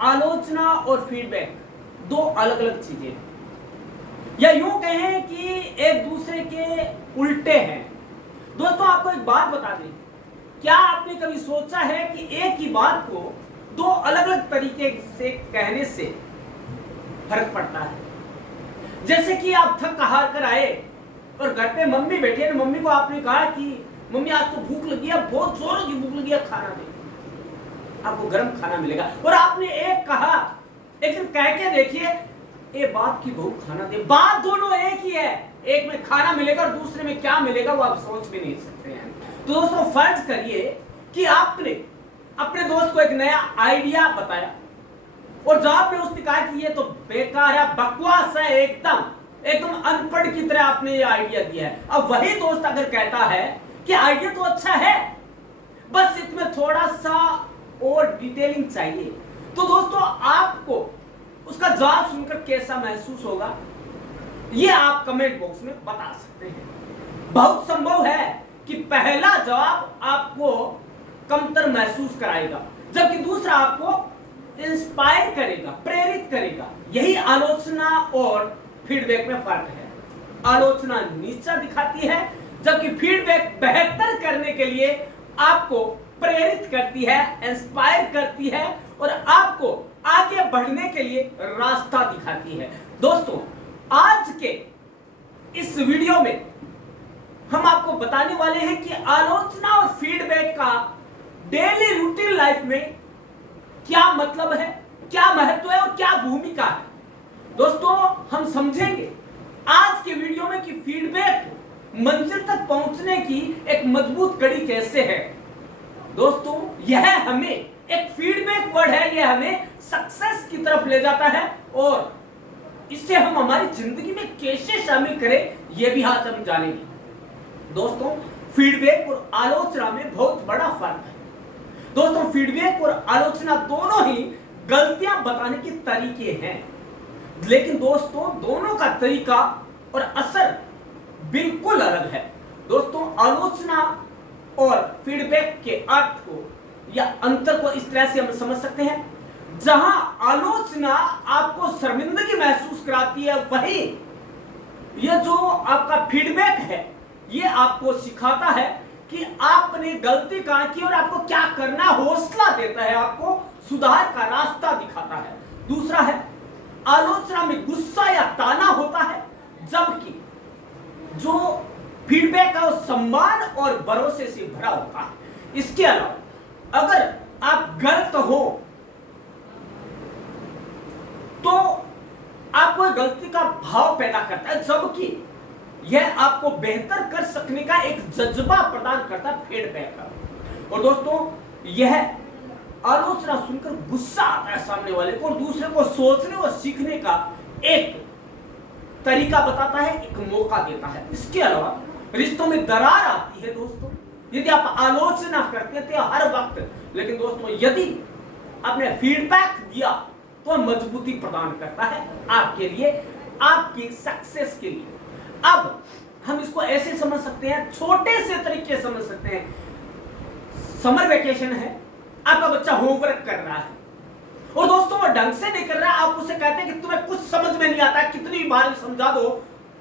आलोचना और फीडबैक दो अलग अलग चीजें हैं, या यूं कहें कि एक दूसरे के उल्टे हैं। दोस्तों आपको एक बात बता दें, क्या आपने कभी सोचा है कि एक ही बात को दो अलग अलग तरीके से कहने से फर्क पड़ता है? जैसे कि आप थक हार कर आए और घर पे मम्मी बैठी है, मम्मी को आपने कहा कि मम्मी आज तो भूख लगी है, बहुत जोरों की भूख लगी है, खाना दे, आपको गर्म खाना मिलेगा। और आपने एक कहा, लेकिन कह के देखिए, ए बाप की बहू खाना दे, बात दोनों एक ही है, एक में खाना मिलेगा और दूसरे में क्या मिलेगा वो आप सोच भी नहीं सकते हैं। तो दोस्तों फर्ज करिए कि आपने अपने दोस्त को एक नया आइडिया बताया और जवाब में उसने कहा कि ये तो बेकार है, बकवास है, एकदम अनपढ़ की तरह आपने ये आइडिया दिया है। अब वही दोस्त अगर कहता है कि आइडिया तो अच्छा है, बस इसमें थोड़ा सा और डिटेलिंग चाहिए, तो दोस्तों आपको उसका जवाब सुनकर कैसा महसूस होगा ये आप कमेंट बॉक्स में बता सकते हैं। बहुत संभव है कि पहला जवाब आपको कमतर महसूस कराएगा, जबकि दूसरा आपको इंस्पायर करेगा, प्रेरित करेगा। यही आलोचना और फीडबैक में फर्क है। आलोचना नीचा दिखाती है, जबकि फीडबैक बेहतर करने के लिए आपको प्रेरित करती है, इंस्पायर करती है और आपको आगे बढ़ने के लिए रास्ता दिखाती है। दोस्तों आज के इस वीडियो में हम आपको बताने वाले हैं कि आलोचना और फीडबैक का डेली रूटीन लाइफ में क्या मतलब है, क्या महत्व है और क्या भूमिका है। दोस्तों हम समझेंगे आज के वीडियो में कि फीडबैक मंजिल तक पहुंचने की एक मजबूत कड़ी कैसे है। दोस्तों यह हमें एक फीडबैक वर्ड है, यह हमें सक्सेस की तरफ ले जाता है और इससे हम हमारी जिंदगी में कैसे शामिल करें यह भी आज हम जानेंगे। दोस्तों फीडबैक और आलोचना में बहुत बड़ा फर्क है। दोस्तों फीडबैक और आलोचना दोनों ही गलतियां बताने के तरीके हैं, लेकिन दोस्तों दोनों का तरीका और असर बिल्कुल अलग है। दोस्तों आलोचना और फीडबैक के अर्थ को या अंतर को इस तरह से हम समझ सकते हैं, जहां आलोचना आपको शर्मिंदगी महसूस कराती है, वही यह जो आपका फीडबैक है यह आपको सिखाता है कि आपने गलती कहां की और आपको क्या करना, हौसला देता है, आपको सुधार का रास्ता दिखाता है। दूसरा है आलोचना में गुस्सा या ताना होता है, जबकि जो फीडबैक है वो सम्मान और भरोसे से भरा होता है। इसके अलावा अगर आप गलत हो तो आपको गलती का भाव पैदा करता है, जबकि यह आपको बेहतर कर सकने का एक जज्बा प्रदान करता है फीडबैक। और दोस्तों यह आलोचना सुनकर गुस्सा आता है सामने वाले को और दूसरे को सोचने और सीखने का एक तरीका बताता है, एक मौका देता है। इसके अलावा रिश्तों में दरार आती है दोस्तों यदि आप आलोचना करते थे हर वक्त, लेकिन दोस्तों यदि आपने फीडबैक दिया तो मजबूती प्रदान करता है आपके लिए, आपकी सक्सेस के लिए। अब हम इसको ऐसे समझ सकते हैं, छोटे से तरीके समझ सकते हैं। समर वेकेशन है, आपका बच्चा होमवर्क कर रहा है और दोस्तों वो ढंग से नहीं कर रहा है, आप उसे कहते हैं कि तुम्हें कुछ समझ में नहीं आता, कितनी बार समझा दो,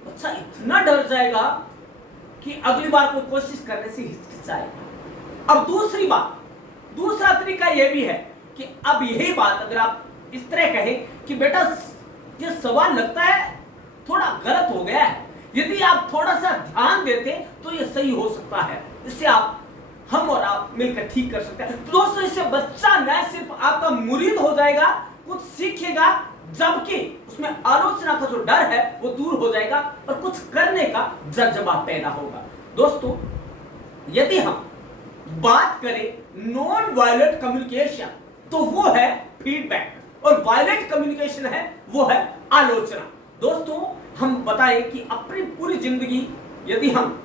बच्चा इतना डर जाएगा कि अगली बार कोई कोशिश करने से हिचकिचाएगा। अब दूसरा तरीका यह भी है कि अब यही बात अगर आप इस तरह कहें कि बेटा ये सवाल लगता है थोड़ा गलत हो गया है, यदि आप थोड़ा सा ध्यान देते तो ये सही हो सकता है, इससे हम और आप मिलकर ठीक कर सकते हैं। तो दोस्तों इससे बच्चा न सिर्फ आपका मुरीद हो जाएगा, कुछ सीखेगा, जबकि उसमें आलोचना का जो डर है वो दूर हो जाएगा और कुछ करने का जज्बा पैदा होगा। दोस्तों यदि हम बात करें नॉन वायलेंट कम्युनिकेशन तो वो है फीडबैक और वायलेंट कम्युनिकेशन है वो है आलोचना। दोस्तों हम बताएं कि अपनी पूरी जिंदगी यदि हम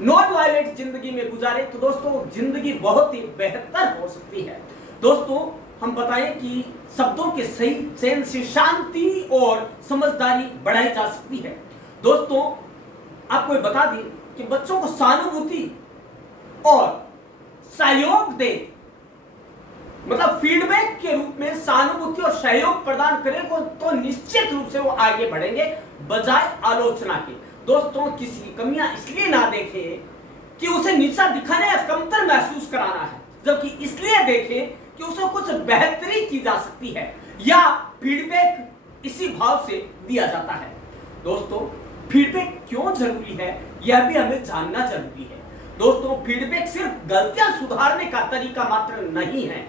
नॉन वायलेंट जिंदगी में गुजारे तो दोस्तों जिंदगी बहुत ही बेहतर हो सकती है। दोस्तों हम बताएं कि शब्दों के सही चयन से शांति और समझदारी बढ़ाई जा सकती है। दोस्तों आपको बता दें कि बच्चों को सहानुभूति और सहयोग दे मतलब फीडबैक के रूप में सहानुभूति और सहयोग प्रदान करें तो निश्चित रूप से वो आगे बढ़ेंगे बजाय आलोचना के। दोस्तों किसी की कमियां इसलिए ना देखें कि उसे नीचा दिखाना या कमतर महसूस कराना है, जबकि इसलिए देखें कि उसे कुछ बेहतरी की जा सकती है या फीडबैक इसी भाव से दिया जाता है। दोस्तों फीडबैक क्यों जरूरी है यह भी हमें जानना जरूरी है। दोस्तों फीडबैक सिर्फ गलतियां सुधारने का तरीका मात्र नहीं है,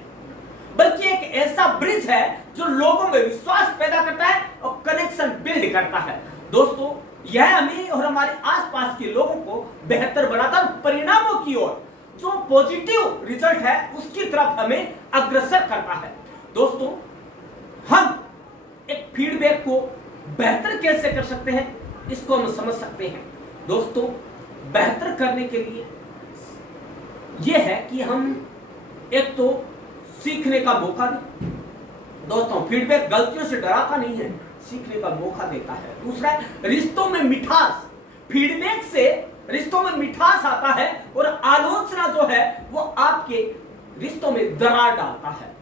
बल्कि एक ऐसा ब्रिज है जो लोगों में विश्वास पैदा करता है और कनेक्शन बिल्ड करता है। दोस्तों यह हमें और हमारे आसपास के लोगों को बेहतर बनाता है और परिणामों की ओर जो पॉजिटिव रिजल्ट है उसकी तरफ हमें अग्रसर करता है। दोस्तों हम एक फीडबैक को बेहतर कैसे कर सकते हैं इसको हम समझ सकते हैं। दोस्तों बेहतर करने के लिए यह है कि हम एक तो सीखने का मौका दें। दोस्तों फीडबैक गलतियों से डराता नहीं है, सीखने का मौका देता है। दूसरा रिश्तों में मिठास, फीडबैक से रिश्तों में मिठास आता है और आलोचना जो है वो आपके रिश्तों में दरार डालता है।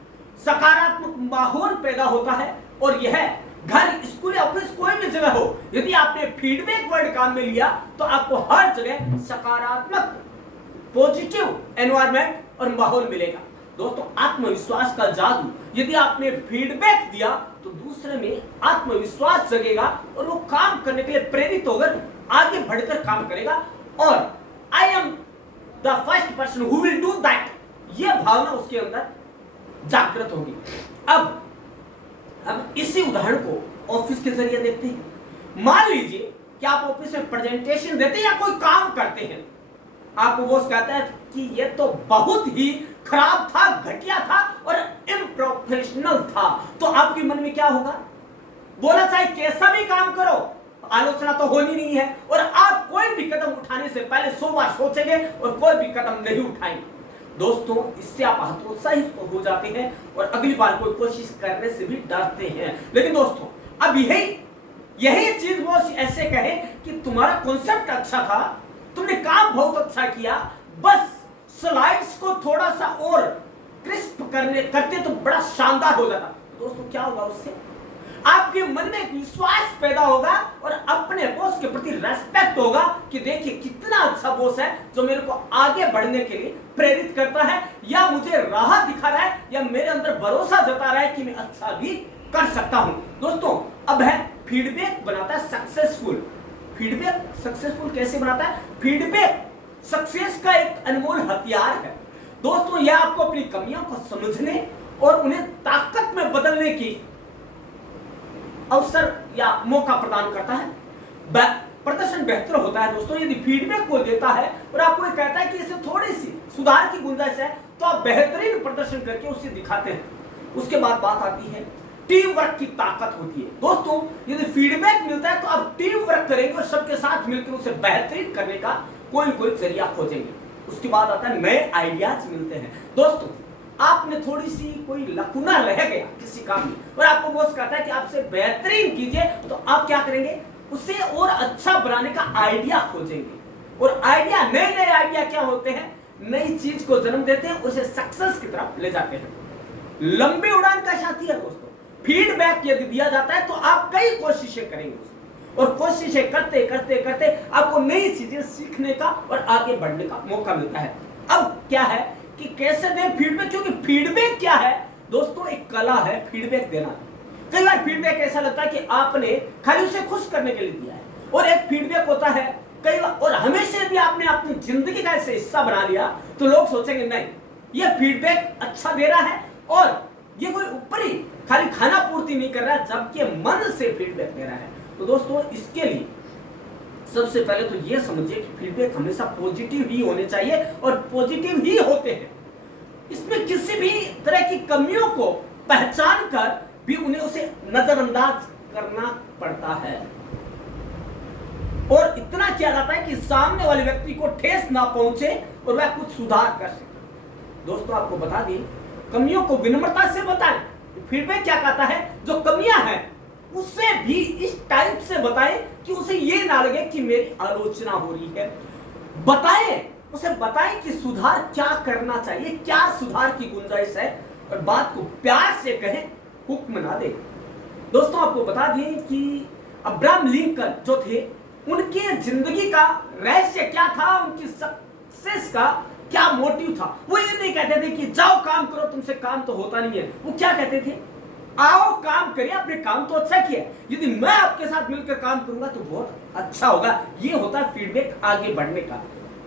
सकारात्मक माहौल पैदा होता है और यह घर, स्कूल, ऑफिस, कोई भी जगह हो, यदि आपने फीडबैक वर्ड काम में लिया तो आपको हर जगह सकारात्मक पॉजिटिव एनवायरनमेंट और माहौल मिलेगा। दोस्तों आत्मविश्वास का जादू, यदि आपने फीडबैक दिया तो दूसरे में आत्मविश्वास जगेगा और वो काम करने के लिए प्रेरित होकर आगे बढ़कर काम करेगा और I am the first person who will do that, यह भावना उसके अंदर जागृत होगी। अब हम इसी उदाहरण को ऑफिस के जरिए देखते हैं। मान लीजिए कि आप ऑफिस में प्रेजेंटेशन देते हैं या कोई काम करते हैं, आपको बॉस कहता है कि ये तो बहुत ही खराब था, घटिया था और इम्प्रोफेशनल था, तो आपके मन में क्या होगा? बोला चाहे कैसा भी काम करो आलोचना तो होनी नहीं है और आप कोई भी कदम उठाने से पहले 100 बार सोचेंगे और कोई भी कदम नहीं उठाएंगे। दोस्तों इससे आप हतोत्साहित तो हो जाते हैं और अगली बार कोई कोशिश करने से भी डरते हैं। लेकिन दोस्तों अब यही चीज वो ऐसे कहे कि तुम्हारा कॉन्सेप्ट अच्छा था, तुमने काम बहुत अच्छा किया, बस स्लाइड्स को थोड़ा सा और क्रिस्प करते तो बड़ा शानदार हो जाता। दोस्तों क्या होगा उससे? आपके मन में एक विश्वास पैदा होगा और अपने बॉस के प्रति रेस्पेक्ट होगा कि देखिए कितना अच्छा बॉस है जो मेरे को आगे बढ़ने के लिए प्रेरित करता है या मुझे राह दिखा रहा है या मेरे अंदर भरोसा जता रहा है कि मैं अच्छा भी कर सकता हूं। दोस्तों अब है फीडबैक बनाता है सक्सेसफुल। फीडबैक सक्सेसफुल कैसे बनाता है? फीडबैक सक्सेस का एक अनमोल हथियार है। दोस्तों यह आपको अपनी कमियों को समझने और उन्हें ताकत में बदलने की अवसर या मौका प्रदान करता है। प्रदर्शन बेहतर होता है दोस्तों यदि फीडबैक को देता है और आपको ये कहता है कि इसे थोड़ी सी सुधार की गुंजाइश है तो आप बेहतरीन प्रदर्शन करके उसे दिखाते हैं। उसके बाद बात आती है टीम वर्क की ताकत होती है। दोस्तों यदि फीडबैक मिलता है तो आप टीम वर्क करेंगे और सबके साथ मिलकर उसे बेहतरीन करने का कोई कोई जरिया खोजेंगे। उसके बाद आता है नए आइडियाज मिलते हैं। दोस्तों आपने थोड़ी सी कोई लकुना रह गया किसी काम में और आपको बॉस कहता है कि आपसे बेहतरीन कीजिए, तो आप क्या करेंगे? उसे और अच्छा बनाने का आइडिया खोजेंगे। और आइडिया, नए नए आइडिया क्या होते हैं? नई चीज को जन्म देते हैं, उसे सक्सेस की तरफ ले जाते हैं। लंबी उड़ान का साथी है दोस्तों। फीडबैक यदि दिया जाता है तो आप कई कोशिशें करेंगे और कोशिशें करते करते करते आपको नई चीजें सीखने का और आगे बढ़ने का मौका मिलता है। अब क्या है कि कैसे दें फीडबैक, क्योंकि फीडबैक क्या है दोस्तों? एक कला है फीडबैक देना। कई बार फीडबैक ऐसा लगता है कि आपने खाली उसे खुश करने के लिए दिया है और एक फीडबैक होता है कई बार, और हमेशा यदि आपने अपनी जिंदगी का ऐसे हिस्सा बना लिया तो लोग सोचेंगे नहीं ये फीडबैक अच्छा दे रहा है और ये कोई ऊपरी खाली खाना पूर्ति नहीं कर रहा है, जबकि मन से फीडबैक दे रहा है। तो दोस्तों इसके लिए सबसे पहले तो ये समझिए कि फीडबैक हमेशा पॉजिटिव ही होने चाहिए और पॉजिटिव ही होते हैं। इसमें किसी भी तरह की कमियों को पहचान कर भी उसे नजरअंदाज करना पड़ता है और इतना किया जाता है कि सामने वाले व्यक्ति को ठेस ना पहुंचे और वह कुछ सुधार कर सके। दोस्तों आपको बता दें कमियों को विनम्रता से बताएं। फीडबैक क्या कहता है? जो कमियां हैं उसे भी इस टाइप से बताएं कि उसे ये ना लगे कि मेरी आलोचना हो रही है। उसे बताएं कि सुधार क्या करना चाहिए, क्या सुधार की गुंजाइश है और बात को प्यार से कहें, हुक्म ना दे। दोस्तों आपको बता दें कि अब्राहम लिंकन जो थे, उनके जिंदगी का रहस्य क्या था, उनकी सक्सेस का क्या मोटिव था। वो ये नहीं कहते थे कि जाओ काम करो, तुमसे काम तो होता नहीं है। वो क्या कहते थे, आओ काम करिए, आपने काम तो अच्छा किया, यदि मैं आपके साथ मिलकर काम करूंगा तो बहुत अच्छा होगा। ये होता है फीडबैक आगे बढ़ने का।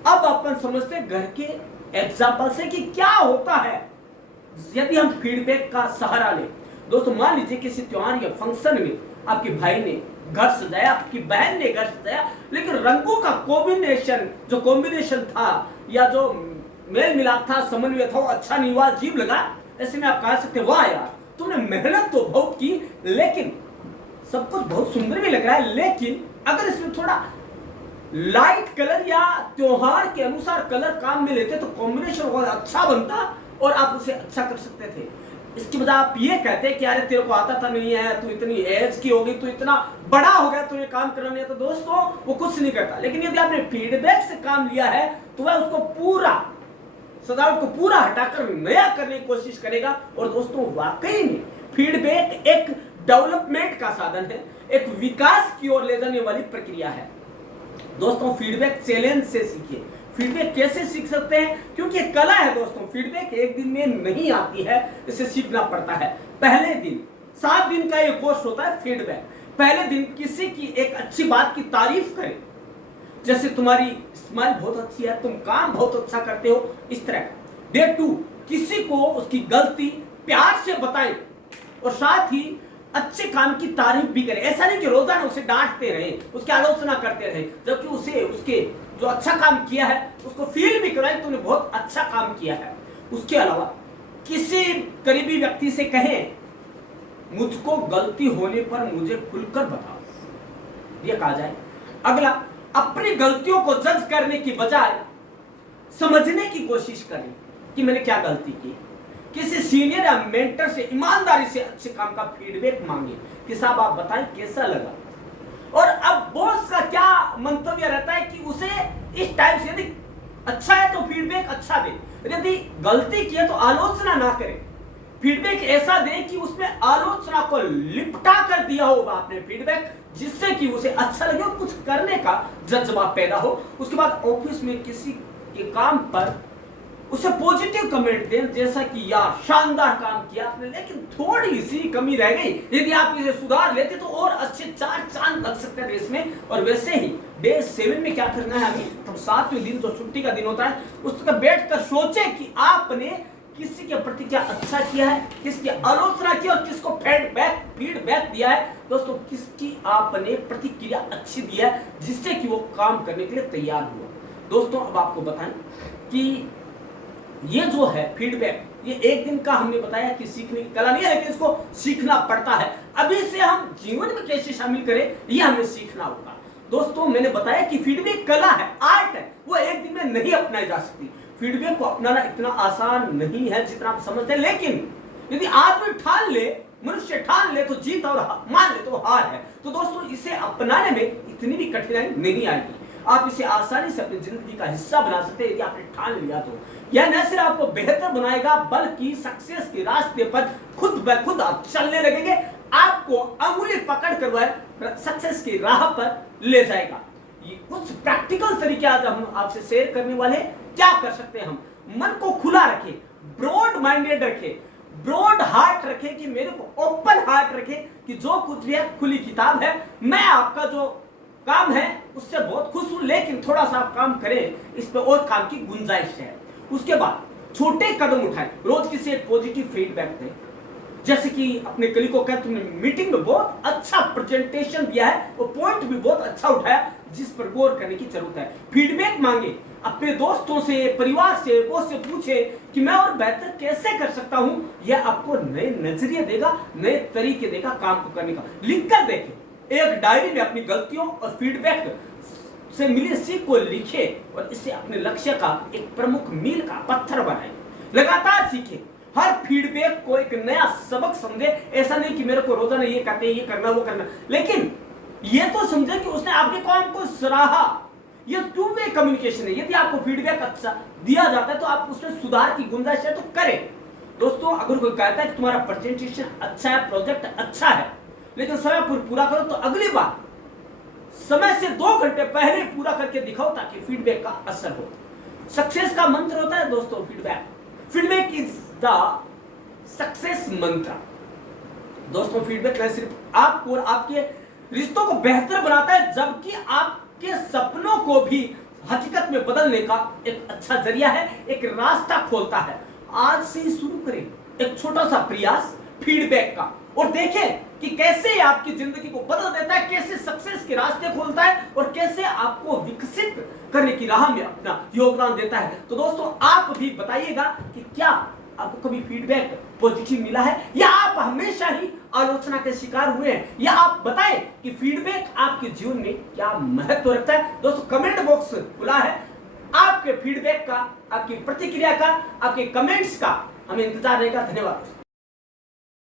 अब अपन समझते हैं घर के एग्जाम्पल से कि क्या होता है यदि हम फीडबैक का सहारा लें। दोस्तों मान लीजिए किसी त्योहार या फंक्शन में आपके भाई ने घर सजाया, आपकी बहन ने घर सजाया, लेकिन रंगों का कॉम्बिनेशन था या जो मेल मिलाप था, समन्वय था, वो अच्छा नहीं हुआ, अजीब लगा। ऐसे में आप कह सकते वाह यार तुमने मेहनत तो बहुत की, लेकिन सब कुछ बहुत सुंदर भी लग रहा है, लेकिन अगर इसमें थोड़ा लाइट कलर या त्योहार के अनुसार कलर काम में लेते तो कॉम्बिनेशन बहुत अच्छा बनता और आप उसे अच्छा कर सकते थे। इसकी वजह आप ये कहते कि अरे तेरे को आता था नहीं है, तू इतनी एज की होगी, तू इतना बड़ा हो गया, तुझे काम करना नहीं है। तो दोस्तों वो कुछ नहीं करता, लेकिन यदि आपने फीडबैक से काम लिया है तो वह उसको पूरा सजावट को पूरा हटाकर नया करने की कोशिश करेगा। और दोस्तों वाकई में फीडबैक एक डेवलपमेंट का साधन है, एक विकास की ओर ले जाने वाली प्रक्रिया है। दोस्तों फीडबैक चैलेंज से सीखिए। फीडबैक कैसे सीख सकते हैं, क्योंकि एक कला है दोस्तों, फीडबैक एक दिन में नहीं आती है, इसे सीखना पड़ता है। पहले दिन 7 दिन का एक कोर्स होता है फीडबैक। पहले दिन किसी की एक अच्छी बात की तारीफ करें, जैसे तुम्हारी स्माइल बहुत अच्छी है, तुम काम बहुत अच्छा करते हो, इस तरह। डे 2 किसी को उसकी गलती प्यार से बताएं और साथ ही अच्छे काम की तारीफ भी करें। ऐसा नहीं कि रोजाना उसे डांटते रहे, उसकी आलोचना करते रहे, जबकि उसे उसके जो अच्छा काम किया है उसको फील भी कराएं तुमने बहुत अच्छा काम किया है। उसके अलावा किसी करीबी व्यक्ति से कहें मुझको गलती होने पर मुझे खुलकर बताओ, ये कहा जाए। अगला, अपनी गलतियों को जज करने की बजाय समझने की कोशिश करें कि मैंने क्या गलती की। किसी सीनियर या मेंटर से ईमानदारी से अच्छे काम का फीडबैक मांगे कि साहब आप बताएं कैसा लगा। और अब बॉस का क्या मंतव्य रहता है कि उसे इस टाइप से यदि अच्छा है तो फीडबैक अच्छा दे, यदि गलती की है तो आलोचना ना करे। फीडबैक ऐसा दे कि उसमें आलोचना को लिपटा कर दिया होगा आपने फीडबैक, जिससे कि उसे अच्छा लगे और कुछ करने का जज्बा पैदा हो। उसके बाद ऑफिस में किसी के काम पर उसे पॉजिटिव कमेंट दें, जैसा कि यार शानदार काम किया आपने, लेकिन थोड़ी सी कमी रह गई, यदि आप इसे सुधार लेते तो और अच्छे 4 चांद लग सकते थे इसमें। और वैसे ही डे 7 में क्या करना है हमें, तो 7वें दिन जो छुट्टी का दिन होता है उस पर बैठकर सोचे कि आपने किसी के प्रति क्या अच्छा किया है, किसकी आलोचना की और किसको फीडबैक दिया है। दोस्तों किसकी आपने प्रतिक्रिया अच्छी दी है जिससे कि वो काम करने के लिए तैयार हुआ। दोस्तों अब आपको बताएं कि ये जो है फीडबैक, ये एक दिन का हमने बताया कि सीखने की कला नहीं है, लेकिन इसको सीखना पड़ता है। अभी से हम जीवन में कैसे शामिल करें ये हमें सीखना होगा। दोस्तों मैंने बताया कि फीडबैक कला है, आर्ट है, वो एक दिन में नहीं अपनाई जा सकती। फीडबैक को अपनाना इतना आसान नहीं है जितना आप समझते हैं, लेकिन यदि आदमी ठान ले, मनुष्य ठान ले तो जीत और मान ले तो हार है। तो दोस्तों इसे अपनाने में इतनी भी कठिनाई नहीं आएगी, आप इसे आसानी से अपनी जिंदगी का हिस्सा बना सकते हैं यदि आपने ठान लिया तो। यह न सिर्फ आपको बेहतर बनाएगा बल्कि सक्सेस के रास्ते पर खुद ब खुद आप चलने लगेंगे, आपको अंगुली पकड़ कर वह सक्सेस की राह पर ले जाएगा। ये कुछ प्रैक्टिकल तरीके आज हम आपसे शेयर करने वाले हैं। क्या कर सकते हैं हम, मन को खुला रखें, ब्रॉड माइंडेड रखें, ब्रॉड हार्ट रखें कि मेरे को ओपन हार्ट रखें कि जो कुछ भी है खुली किताब है, मैं आपका जो काम है उससे बहुत खुश हूं, लेकिन थोड़ा सा आप काम करें, इस पे और काम की गुंजाइश है। उसके बाद छोटे कदम उठाएं, रोज किसी एक पॉजिटिव फीडबैक दें, जैसे कि अपने कलीग को कहते तुमने मीटिंग में बहुत अच्छा प्रेजेंटेशन दिया है, वो पॉइंट भी बहुत अच्छा उठाया जिस पर गौर करने की जरूरत है। फीडबैक मांगे अपने दोस्तों से, परिवार से, बॉस से पूछे कि मैं और बेहतर कैसे कर सकता हूं। यह आपको नए नजरिए देगा, नए तरीके देगा काम को करने का। लिख कर देखें, एक डायरी में अपनी गलतियों और फीडबैक से मिली सीख को लिखे और इसे अपने लक्ष्य का एक प्रमुख मील का पत्थर बनाएं। लगातार सीखें, हर फीडबैक को एक नया सबक समझे। ऐसा नहीं कि मेरे को रोजाना ये कहते हैं, ये करना वो करना, लेकिन ये तो समझे कि उसने आपके काम को सराहा। ये टू वे कम्युनिकेशन है। यदि आपको फीडबैक अच्छा दिया जाता है तो आप उसमें सुधार की गुंजाइश है तो करें। दोस्तों अगर कोई कहता है कि तुम्हारा प्रेजेंटेशन अच्छा है, प्रोजेक्ट अच्छा है, लेकिन समय पर पूरा करो, तो अगली बार समय से 2 घंटे पहले पूरा करके दिखाओ ताकि फीडबैक का असर हो। सक्सेस का मंत्र होता है दोस्तों feedback. Feedback is the success मंत्र। दोस्तों फीडबैक न सिर्फ आपको और आपके रिश्तों को बेहतर बनाता है, जबकि आपके सपनों को भी हकीकत में बदलने का एक अच्छा जरिया है, एक रास्ता खोलता है। आज से ही शुरू करें एक छोटा सा प्रयास फीडबैक का, और देखें कि कैसे आपकी जिंदगी को बदल देता है, कैसे सक्सेस के रास्ते खोलता है, और कैसे आपको विकसित करने की राह में अपना योगदान देता है। तो दोस्तों आप भी बताइएगा कि क्या आपको कभी फीडबैक पॉजिटिव मिला है, या आप हमेशा ही आलोचना के शिकार हुए हैं, या आप बताएं कि फीडबैक आपके जीवन में क्या महत्व रखता है। दोस्तों कमेंट बॉक्स खुला है, आपके फीडबैक का, आपकी प्रतिक्रिया का, आपके कमेंट्स का हमें इंतजार रहेगा। धन्यवाद।